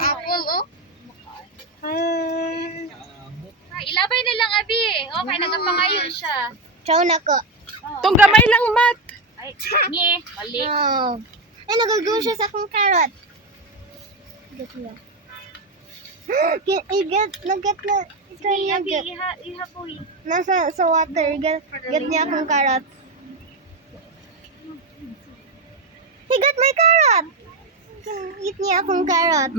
Apple, oh. Ilabay na lang, Abi. Okay, nagapangayon siya. Chow na ko. Tong gamay lang, Mat. Ay, nye, mali. Oh. Ay, nagagawa siya sa akong carrot. Get niya. Nagat na. Try niya get. Ihapoy. Nasa sa water. Get niya akong carrot. He got my carrot. Eat niya akong carrot.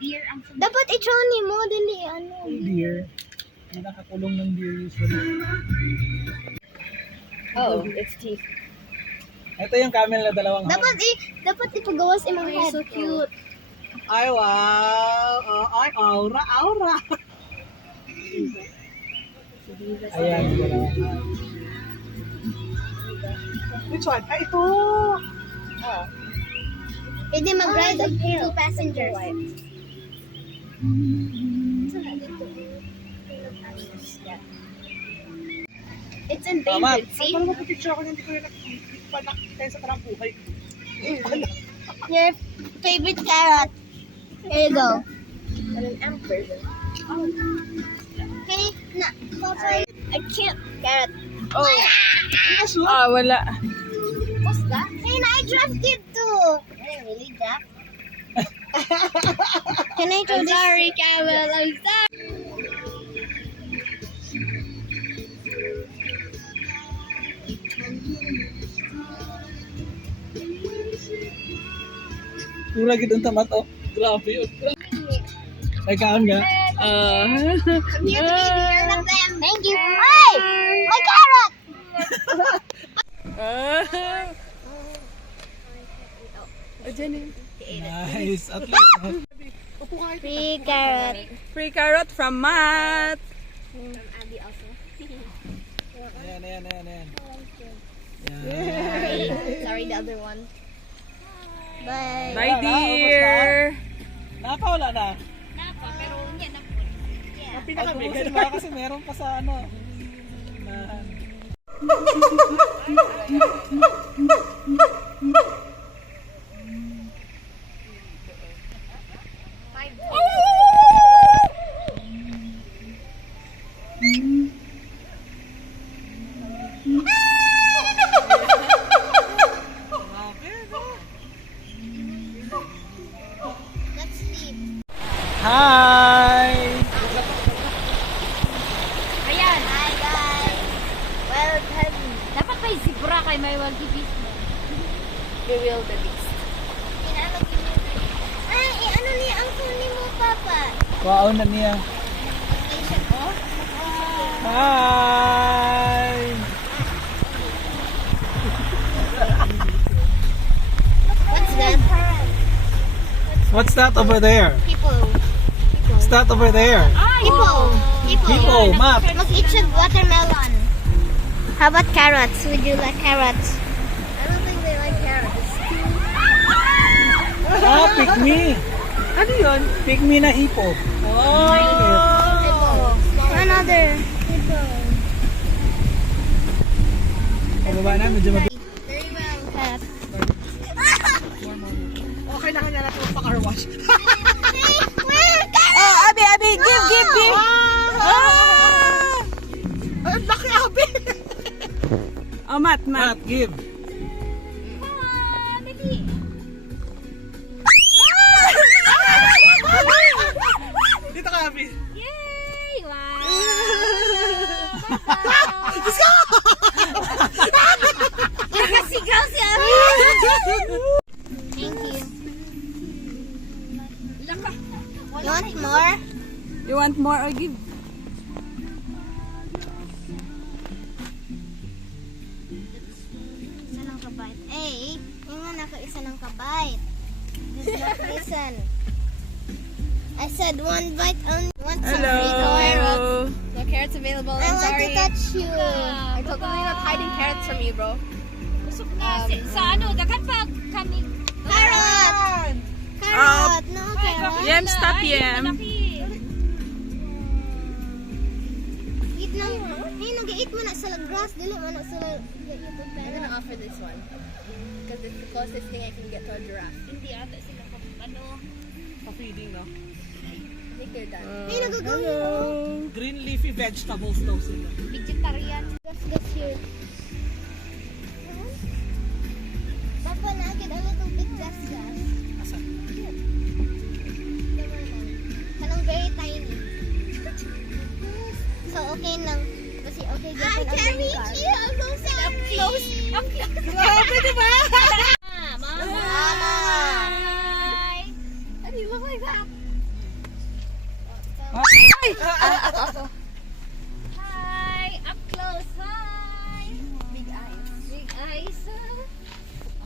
Deer ang Dapat i-chow ni mo. Dili, ano. Deer. Hindi nakakulong ng deer usually. Oh, it's teeth. Ito yung camel na dalawang Dapat ipagawas imong head. So cute. Ay, wow! Ay, aura, aura! Ayan, dalawang hand. Which one? Ay, ito! Pwede mag-ride of 2 passengers. It's Tama. endangered, see? Paano mo picture ako hindi ko rin nakikita sa parang buhay ko? Your favorite carrot. Here you go. An emperor. Hey, Papa, I can't carrot. Oh. Ah, wala. What's that? Hey, I dropped it too. I really dropped. Can I throw this? Sorry, Camel. I'm sorry. Pura gid ang tamat, oh. Grabe yun. Ay, kaan nga? I'm here to be here with them. Thank you. Hey, my carrot. Nice. At least. Free carrot. Free carrot from Matt. Ayan, ayan, ayan, ayan. Sorry, the other one. Bye. Bye, dear. Wala na. Napa, pero hindi na po. Ang pinakabigan ba kasi meron pa sa ano. Na, Let's sleep. hi! Ayan. Hi, guys. Welcome. Dapat may zebra kay may wagibis mo. We will the beast. Ay, ano ni ang ni mo, Papa? Wow na niya. Station ko? Hi! What's that? What's that over there? People. What's that over there? People. People, Matt. Mag-eat siya watermelon. How about carrots? Would you like carrots? I don't think they like carrots. Ah, pick me. Ano yun? Pick me na hipo. Oh, Another. Pababa na, medyo mag- Very well. Carrot. Okay na kanya natin pa car wash. Oh, Abi, give. Ang laki, Abi! Oh, Matt. Matt, give. Dito ka, Abi. Yay! Wow! Nagkasigaw si Abby. Thank you. You want more? You want more or give? Isa ng kabait. Eh, yung nga naka-isa ng kabait. Did not listen. I said one bite on want some free carrots. Hello. No carrots available. I I'm want to sorry. touch you. I'm totally not hiding carrots from you, bro. Kusog na. Sa ano, dagan pa kami. Carrot! Carrot! No, carrot. Yem, stop, Yem. Eat lang. Hey, nag-eat mo na sa grass. Dili mo na sa I'm gonna offer this one because it's closest thing I can get to a giraffe. Hindi ata sila ano. Pa-feeding, no? I think they're done. Hey, nagagawin. Green leafy vegetables daw sila. Vegetarian. That's cute. Papa, nakakit a little bit gas. Asan? Kanang very tiny. So, okay lang. Kasi okay, get it on the car. I'm so sorry. Up close. Grabe, di ba? Mama. Hi. How do you look like that? Hi. Up close. Hi. Big eyes. Big eyes.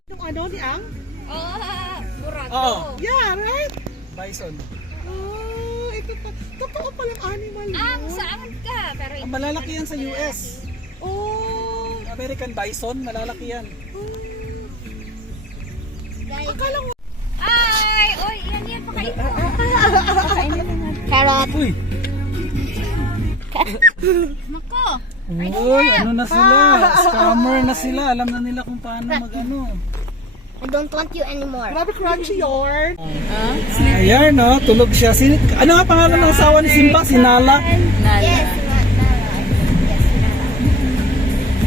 Yung ano ni Ang? Oh, burato. Oo. Yeah, right? Bison. Oh, ito pa. Totoo palang animal. Ang saan ka? Pero Ang malalaki yan sa US. Oh. American bison, malalaki yan. Akala ko. Ay! Oy, yan pakain mo. Carrot. Uy! Nako. Uy, ano na sila? Scammer na sila. Alam na nila kung paano mag-ano. I don't want you anymore. Grabe crunchy yarn. Ayan, no? Tulog siya. Ano nga pangalan ng asawa ni Simba? Si Nala? Yes, not Nala. Yes,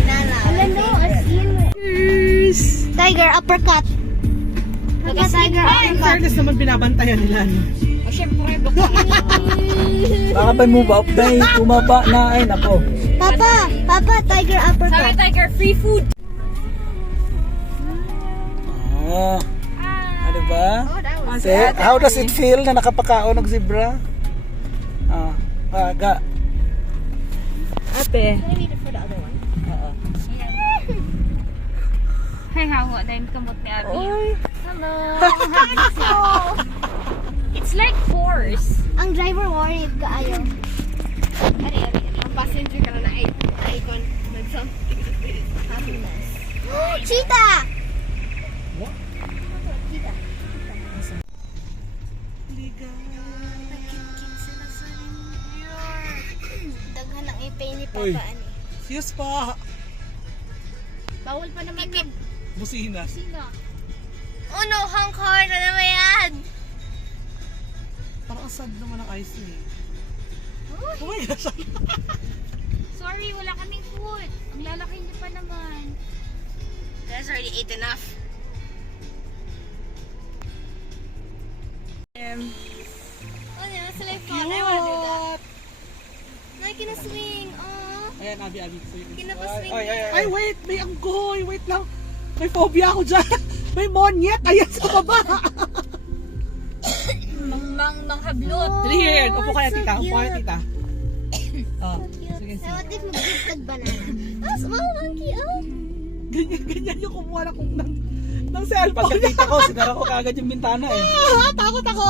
Nala. Nala. No, as in. Tiger uppercut. Tiger In uppercut. fairness naman binabantayan nila. No? O syempre, baka Baka may move up na eh. Tumaba na. Ay, nako. Papa, tiger Sabi uppercut. Tiger, free food. Oh. Ano ba? Oh, that was How does it feel na nakapakao ng zebra? Ah, aga. Ate. I need it for the other one. Hay hawa, dahil kamot ni Abby. Hello. It's like force. Ang driver worried kaayo. Ari. Ang passenger ka na icon. Something. Happiness. Cheetah! What? Cheetah. Daghan ang ipay ni Uy. Papa ani. Yes pa. Bawal pa naman ng Busina. sino. Oh no, honk horn na naman yan! Parang sad naman ang ice eh. Uy, Sorry, wala kaming food. Ang lalaki niyo pa naman. You guys already ate enough. Oh no, it's like fun. I wanna do that. No, I can swing. Oh, Ayan, Abi. kinapaswing. Ay, wait. May anggoy. Wait lang. May phobia ako dyan. May monyet. Ayan sa baba. Mang hablot. Dali here. Upo kaya, so tita. Upo kaya, cute. tita. Oh, Cute. sige, So sige. what if mag-give banana? Oh, small monkey. Oh. Ganyan yung kumuha ng cellphone. Pagkakita ko, sinara ko kagad yung bintana eh. Takot ako.